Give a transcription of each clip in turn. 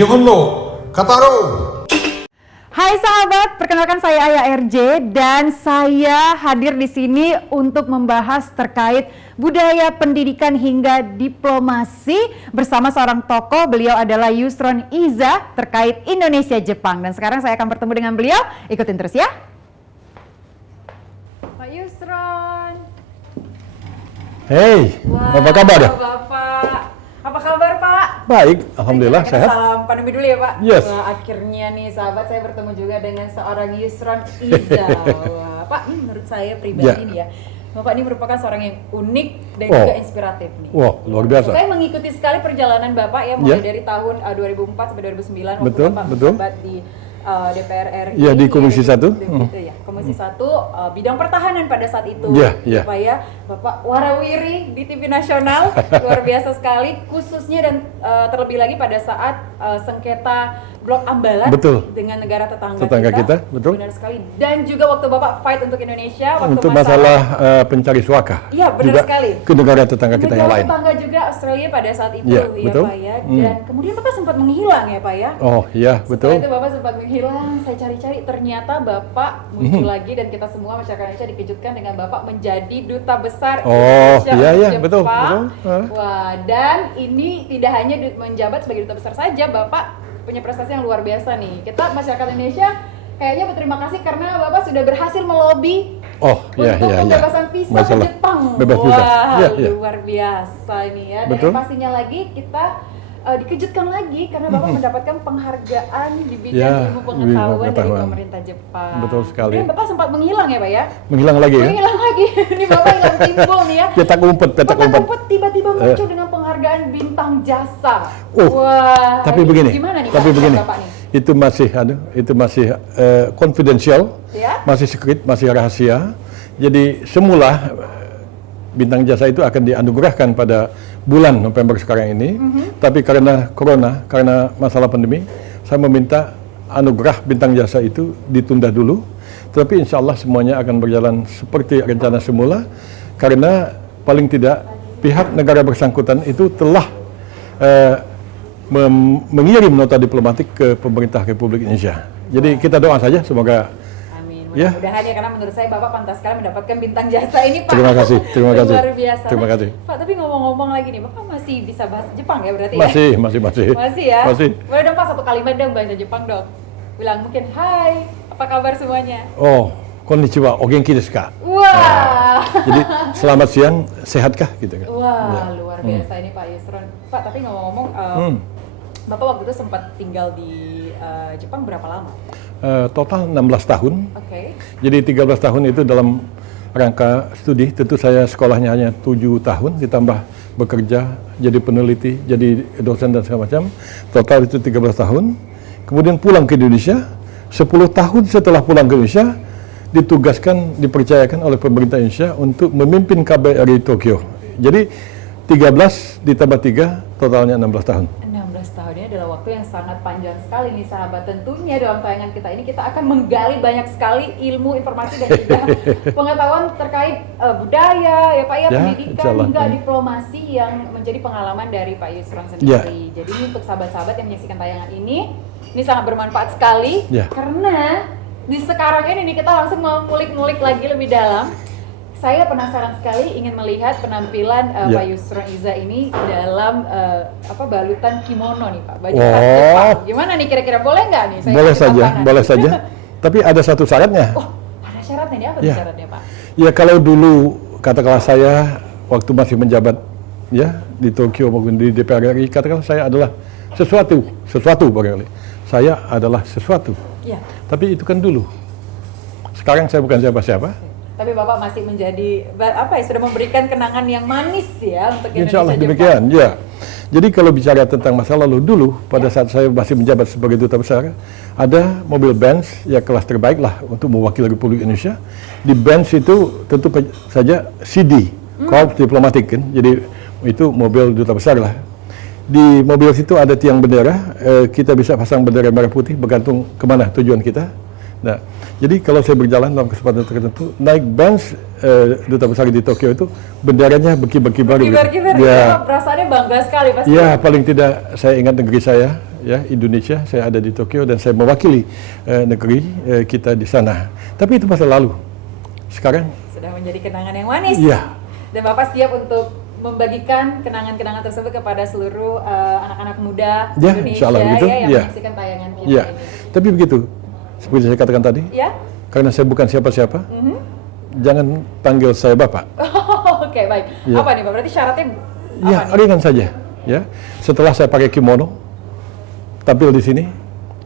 Nihonno Kataro. Hai sahabat, perkenalkan saya Aya RJ dan saya hadir di sini untuk membahas terkait budaya pendidikan hingga diplomasi bersama seorang tokoh. Beliau adalah Yusron Iza terkait Indonesia Jepang, dan sekarang saya akan bertemu dengan beliau. Ikutin terus ya. Pak Yusron. Hey, apa kabar? Bapak. Apa kabar Pak? Baik, alhamdulillah Kita sehat. salam pandemi dulu ya Pak. Yes. Wah, akhirnya nih sahabat, saya bertemu juga dengan seorang Yusron Iza. Wah, Pak, ini menurut saya pribadi nih ya, Bapak ini merupakan seorang yang unik dan juga inspiratif nih. Wah, luar biasa. Saya mengikuti sekali perjalanan Bapak ya, mulai dari tahun 2004 sampai 2009 waktu Betul, Bapak betul. menjabat di DPR RI. Iya, di Komisi 1. Ya, Komisi 1 bidang pertahanan pada saat itu. Iya. Bapak ya, Bapak warawiri di TV nasional, luar biasa sekali, khususnya dan terlebih lagi pada saat sengketa Blok Ambalat dengan negara tetangga kita. Betul. Benar sekali. Dan juga waktu Bapak fight untuk Indonesia, waktu Untuk masalah pencari suaka. Iya, benar juga sekali. Ke negara tetangga kita yang lain. Negara tetangga juga Australia pada saat itu, ya, ya betul. Pak ya. Dan kemudian Bapak sempat menghilang ya Pak ya. Oh iya, betul. Setelah itu Bapak sempat menghilang, saya cari-cari, ternyata Bapak muncul lagi dan kita semua masyarakat Indonesia dikejutkan dengan Bapak menjadi duta besar Indonesia iya, untuk betul. Jepang. Wah, dan ini tidak hanya menjabat sebagai duta besar saja, Bapak punya prestasi yang luar biasa nih. Kita masyarakat Indonesia kayaknya berterima kasih karena Bapak sudah berhasil melobi untuk pembebasan visa ke Jepang. Wah, luar biasa ini ya. Dan yang pastinya lagi kita dikejutkan lagi karena Bapak mendapatkan penghargaan di bidang ilmu pengetahuan dari pemerintah Jepang. Betul sekali. Dan Bapak sempat menghilang ya Pak ya? Menghilang lagi ya? Menghilang lagi. Ini Bapak hilang timbul nih ya. Petak umpet. Tiba-tiba muncul dengan penghargaan bintang jasa. Wah. Tapi begini. Gimana nih Bapak nih? Itu masih confidential, masih secret, masih rahasia. Jadi semula bintang jasa itu akan dianugerahkan pada bulan November sekarang ini, tapi karena corona, karena masalah pandemi, saya meminta anugerah bintang jasa itu ditunda dulu. Tapi insya Allah semuanya akan berjalan seperti rencana semula, karena paling tidak pihak negara bersangkutan itu telah mengirim nota diplomatik ke pemerintah Republik Indonesia. Jadi kita doa saja semoga. Mudah-mudahan ya, karena menurut saya Bapak pantas sekali mendapatkan bintang jasa ini Pak. Terima kasih. Luar biasa. Terima kasih. Pak, tapi ngomong-ngomong lagi nih, Bapak masih bisa bahasa Jepang ya berarti masih, ya? Masih ya? Masih. Boleh dong Pak, satu kalimat dong bahasa Jepang dong. Bilang mungkin, hai, apa kabar semuanya? Oh, konnichiwa, o genki desu ka? Wah. Jadi selamat siang, sehatkah gitu kan? Wah, luar biasa ini Pak Yusron. Pak, tapi ngomong-ngomong, Bapak waktu itu sempat tinggal di Jepang berapa lama? Total 16 tahun. Oke. Jadi 13 tahun itu dalam rangka studi. Tentu saya sekolahnya hanya 7 tahun, ditambah bekerja, jadi peneliti, jadi dosen dan segala macam. Total itu 13 tahun. Kemudian pulang ke Indonesia. 10 tahun setelah pulang ke Indonesia, dipercayakan oleh pemerintah Indonesia untuk memimpin KBRI Tokyo. Jadi 13 ditambah 3, totalnya 16 tahun. 16 tahun ini adalah waktu yang sangat panjang sekali nih sahabat. Tentunya dalam tayangan kita ini kita akan menggali banyak sekali ilmu, informasi dan juga pengetahuan terkait budaya ya Pak ya, pendidikan hingga diplomasi yang menjadi pengalaman dari Pak Yusron sendiri. Jadi ini untuk sahabat-sahabat yang menyaksikan tayangan ini sangat bermanfaat sekali karena di sekarang ini nih kita langsung mau ngulik-ngulik lagi lebih dalam. Saya penasaran sekali ingin melihat penampilan Pak Yusron Iza ini dalam balutan kimono nih Pak, baju khas Jepang. Gimana nih kira-kira, boleh nggak nih? Boleh saja. Tapi ada satu syaratnya. Oh, ada syaratnya nih, apa syaratnya Pak? Ya kalau dulu katakanlah saya waktu masih menjabat ya di Tokyo maupun di DPR RI, katakanlah saya adalah sesuatu barangkali. Saya adalah sesuatu. Iya. Tapi itu kan dulu. Sekarang saya bukan siapa-siapa. Tapi Bapak masih menjadi sudah memberikan kenangan yang manis ya untuk Indonesia. Insya Allah Jepang. demikian, ya. Jadi kalau bicara tentang masa lalu dulu, pada saat saya masih menjabat sebagai duta besar, ada mobil Benz ya kelas terbaik lah untuk mewakili Republik Indonesia. Di Benz itu tentu saja CD, Korps Diplomatik kan. Jadi itu mobil duta besar lah. Di mobil situ ada tiang bendera, kita bisa pasang bendera merah putih bergantung kemana tujuan kita. Nah, jadi kalau saya berjalan dalam kesempatan tertentu, naik Benz duta besar di Tokyo itu, benderanya berkibar-kibar. Berkibar-kibar, ya. Perasaannya bangga sekali pasti. Ya, paling tidak saya ingat negeri saya, ya Indonesia, saya ada di Tokyo dan saya mewakili negeri kita di sana. Tapi itu masa lalu. Sekarang sudah menjadi kenangan yang manis. Iya. Dan Bapak siap untuk membagikan kenangan-kenangan tersebut kepada seluruh anak-anak muda Ya, Indonesia insyaallah begitu. yang Ya. menyaksikan tayangan kita Ya. ini. Tapi begitu, seperti saya katakan tadi, Ya. karena saya bukan siapa-siapa, jangan panggil saya Bapak. Oke, baik. Ya. Apa nih Pak? Berarti syaratnya Ya, apa nih? ringan saja. Ya, setelah saya pakai kimono, tampil di sini,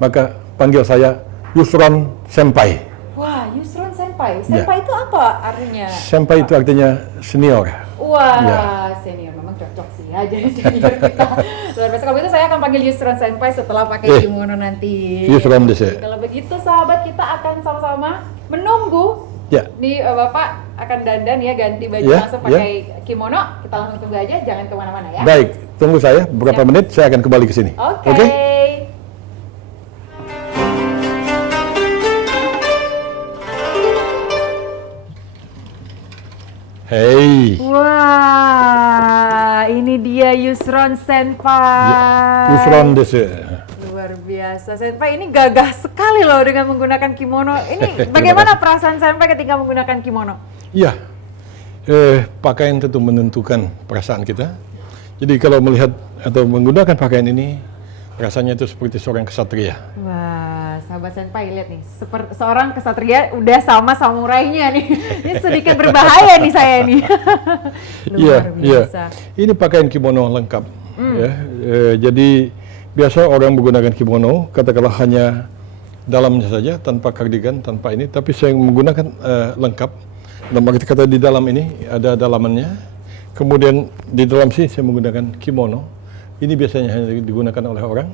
maka panggil saya Yusron Senpai. Wah, Yusron Senpai. Ya. Senpai itu apa artinya? Senpai itu artinya senior. Wah, Ya. senior memang cocok sih ya jadi senior kita. Luar biasa. Kalau begitu saya akan panggil Yusron Senpai setelah pakai kimono nanti. Yusron dese. Kalau begitu sahabat, kita akan sama-sama menunggu. Ya. Nih Bapak akan dandan ya, ganti baju Ya, langsung pakai kimono. Kita langsung tunggu aja, jangan kemana-mana ya. Baik, tunggu saya beberapa Siap. menit, saya akan kembali ke sini. Oke. Hey, Wah, ini dia Yusron Senpai. Yusron dese. Luar biasa, Senpai ini gagah sekali loh dengan menggunakan kimono. Ini bagaimana perasaan Senpai ketika menggunakan kimono? Iya, pakaian tentu menentukan perasaan kita. Jadi kalau melihat atau menggunakan pakaian ini, rasanya itu seperti seorang kesatria. Wah, sahabat Senpai lihat nih, seperti seorang kesatria udah sama samurainya nih. Ini sedikit berbahaya nih saya nih. Luar biasa. Ini pakaian kimono lengkap. Ya, jadi biasa orang menggunakan kimono, katakanlah hanya dalamnya saja, tanpa kardigan, tanpa ini. Tapi saya menggunakan lengkap. Dalam arti kata di dalam ini ada dalamannya. Kemudian di dalam sini saya menggunakan kimono. Ini biasanya hanya digunakan oleh orang.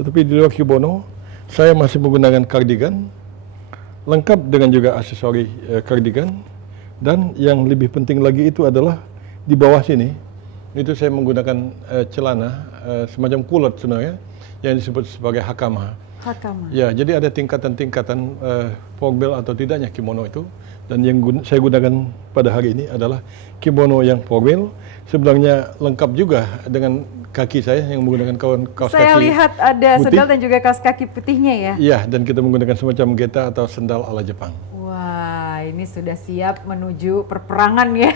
Tetapi di luar kimono, saya masih menggunakan kardigan, lengkap dengan juga aksesori kardigan. Dan yang lebih penting lagi itu adalah di bawah sini, itu saya menggunakan celana semacam kulot sebenarnya, yang disebut sebagai hakama. Hakama. Ya, jadi ada tingkatan-tingkatan formal atau tidaknya kimono itu. Dan yang saya gunakan pada hari ini adalah kimono yang formal, sebenarnya lengkap juga dengan kaki saya yang menggunakan kaos kaki. Saya lihat ada putih. sendal dan juga kaos kaki putihnya ya. Iya, dan kita menggunakan semacam geta atau sendal ala Jepang. Wah, ini sudah siap menuju perperangan ya.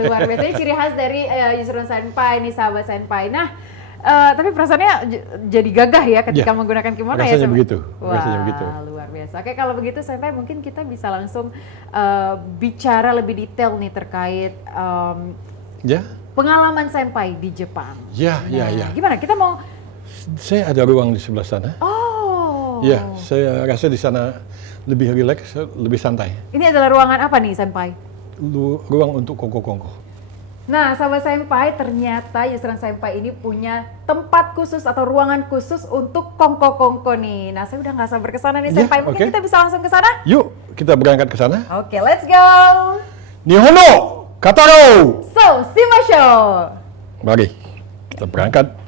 Luar biasa. Ini ciri khas dari Yusron Senpai, ini sahabat Senpai. Nah, tapi perasaannya jadi gagah ya ketika Ya, menggunakan kimono rasanya ya. Senpai? begitu, Wah, rasanya begitu. luar biasa. Oke, kalau begitu Senpai mungkin kita bisa langsung bicara lebih detail nih terkait Ya, pengalaman Senpai di Jepang. ya, Nah, ya. gimana? Kita mau Saya ada ruang di sebelah sana. Oh. Ya, saya rasa di sana lebih rileks, lebih santai. Ini adalah ruangan apa nih, Senpai? Ruang untuk kongko-kongko. Nah, sahabat Senpai, ternyata Yusron Senpai ini punya tempat khusus atau ruangan khusus untuk kongko-kongko nih. Nah, saya udah nggak sabar ke sana nih, Ya, Senpai. Mungkin oke. kita bisa langsung ke sana? Yuk, kita berangkat ke sana. Oke, let's go! Nihongo Kataro! So, Shimasho! Mari, kita berangkat.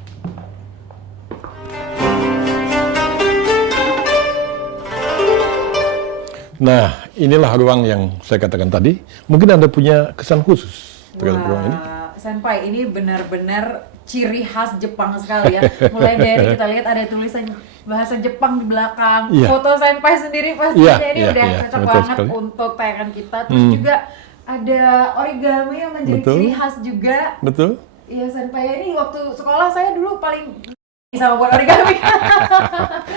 Nah, inilah ruang yang saya katakan tadi. Mungkin Anda punya kesan khusus terhadap ruang ini. Senpai, ini benar-benar ciri khas Jepang sekali ya. Mulai dari kita lihat ada tulisan bahasa Jepang di belakang. Iya. Foto Senpai sendiri pastinya Iya, ini iya, udah iya, cocok betul banget sekali. untuk tayangan kita. Terus juga ada origami yang menjadi Betul. ciri khas juga. Betul? Iya, Senpai, ini waktu sekolah saya dulu paling sama buat origami.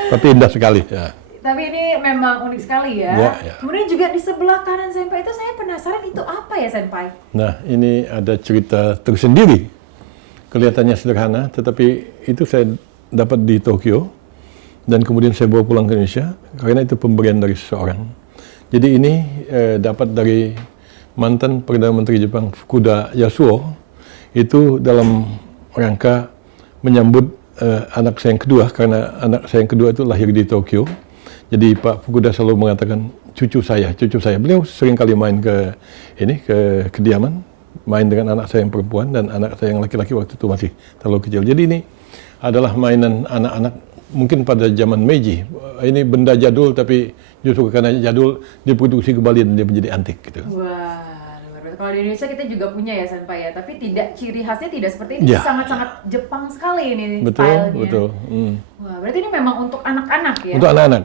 Tapi indah sekali. Ya. Tapi ini memang unik sekali ya. Ya, ya. Kemudian juga di sebelah kanan Senpai itu saya penasaran itu apa ya, Senpai? Nah, ini ada cerita tersendiri. Kelihatannya sederhana, tetapi itu saya dapat di Tokyo. Dan kemudian saya bawa pulang ke Indonesia, karena itu pemberian dari seseorang. Jadi ini dapat dari mantan Perdana Menteri Jepang Fukuda Yasuo, itu dalam rangka menyambut anak saya yang kedua, karena anak saya yang kedua itu lahir di Tokyo. Jadi Pak Fukuda selalu mengatakan cucu saya. Beliau sering kali main ke kediaman, main dengan anak saya yang perempuan dan anak saya yang laki-laki waktu itu masih terlalu kecil. Jadi ini adalah mainan anak-anak mungkin pada zaman Meiji. Ini benda jadul tapi justru karena jadul diproduksi kembali dan dia menjadi antik gitu. Wah, luar Kalau di Indonesia kita juga punya ya Senpai ya, tapi tidak, ciri khasnya tidak seperti ini. Ya. Sangat-sangat Jepang sekali ini Betul, stylenya. betul. Wah, berarti ini memang untuk anak-anak ya? Untuk anak-anak.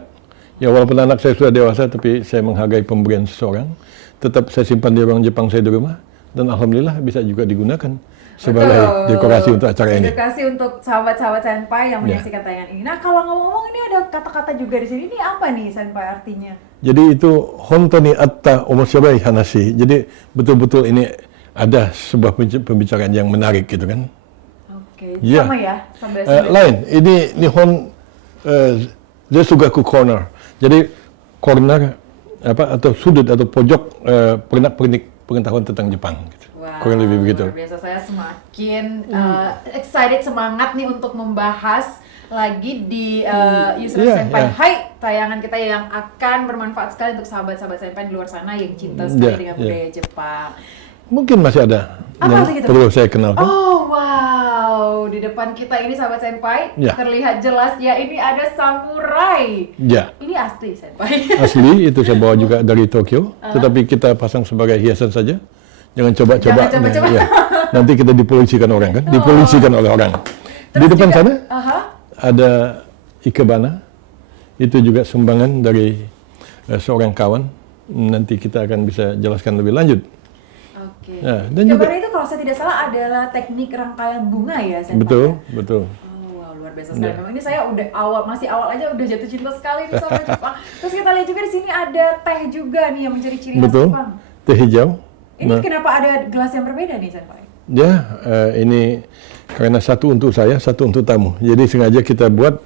Ya walaupun anak saya sudah dewasa, tapi saya menghargai pemberian seseorang. Tetap saya simpan di ruang Jepang saya di rumah. Dan alhamdulillah bisa juga digunakan sebagai dekorasi untuk acara ini. Dekorasi untuk sahabat-sahabat Senpai yang Ya. menyaksikan tayangan ini. Nah, kalau ngomong-ngomong ini ada kata-kata juga di sini. Ini apa nih Senpai artinya? Jadi itu hontoni atta omoshirai hanashi. Jadi betul-betul ini ada sebuah pembicaraan yang menarik gitu kan. Oke, Ya. sama ya? Sambil Lain, ini Nihon Zetsugaku Corner. Jadi corner atau sudut atau pojok pernak-pernik pengetahuan tentang Jepang. Gitu. Wah, Kurang lebih begitu. luar biasa. Saya semakin excited, semangat nih untuk membahas lagi di Yusra Iya, Senpai iya. Hai, tayangan kita yang akan bermanfaat sekali untuk sahabat-sahabat Senpai di luar sana yang cinta sekali Iya, dengan iya. budaya Jepang. Mungkin masih ada Apa yang lagi itu? perlu saya kenalkan. Oh wow, di depan kita ini sahabat Senpai Ya. terlihat jelas ya, ini ada samurai. Ya, Ini asli Senpai. asli itu saya bawa juga dari Tokyo, tetapi kita pasang sebagai hiasan saja. Jangan coba-coba. Jangan coba-coba. Ya. Nanti kita dipolisikan orang kan, dipolisikan oleh orang. Di depan juga, sana aha. ada ikebana, itu juga sumbangan dari seorang kawan. Nanti kita akan bisa jelaskan lebih lanjut. Oke. Ya, dan Ikebana itu kalau saya tidak salah adalah teknik rangkaian bunga ya Senpai. Betul, betul. Oh, wow, luar biasa sekali. Ya. Memang ini saya masih awal aja udah jatuh cinta sekali nih sama Jepang. Terus kita lihat juga di sini ada teh juga nih yang menjadi ciri khas Betul. Jepang. Teh hijau. Ini kenapa ada gelas yang berbeda nih Senpai? Ya, ini karena satu untuk saya, satu untuk tamu. Jadi sengaja kita buat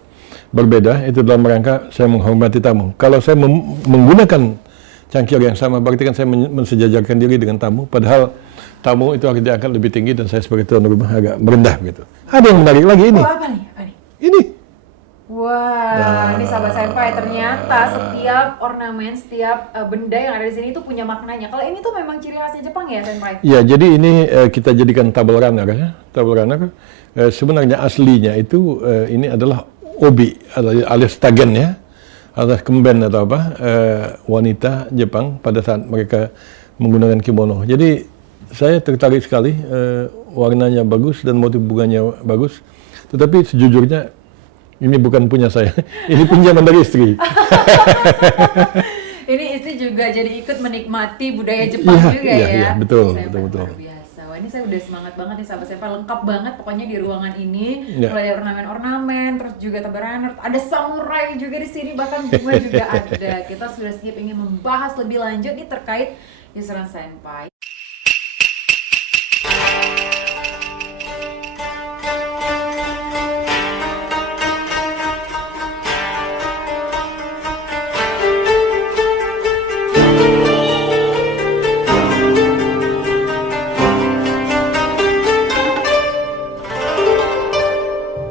berbeda, itu dalam rangka saya menghormati tamu. Kalau saya menggunakan cangkir yang sama, berarti kan saya mensejajarkan diri dengan tamu. Padahal tamu itu harus diangkat lebih tinggi dan saya sebagai tuan rumah agak merendah gitu. Ada yang menarik lagi ini. Oh, apa nih? Apa nih? Ini. Wah, ini sahabat Senpai, ternyata setiap ornamen, setiap benda yang ada di sini itu punya maknanya. Kalau ini tuh memang ciri khasnya Jepang ya Senpai? Ya, jadi ini kita jadikan tabel runner ya. Tabel runner sebenarnya aslinya itu ini adalah obi alias tagen ya. Alias kemben atau apa wanita Jepang pada saat mereka menggunakan kimono. Jadi saya tertarik sekali, warnanya bagus dan motif bunganya bagus. Tetapi sejujurnya ini bukan punya saya, ini pinjaman dari istri. Ini istri juga jadi ikut menikmati budaya Jepang Iya, juga iya, ya. iya, betul, Senpai, betul, betul. luar biasa. Wah, ini saya udah semangat banget nih sahabat Senpai, lengkap banget pokoknya di ruangan ini. Iya. Mulai dari ornamen-ornamen, terus juga tabaranner, ada samurai juga di sini, bahkan bunga juga ada. Kita sudah siap ingin membahas lebih lanjut nih terkait Yusran Senpai.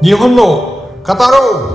Nihon no Kataro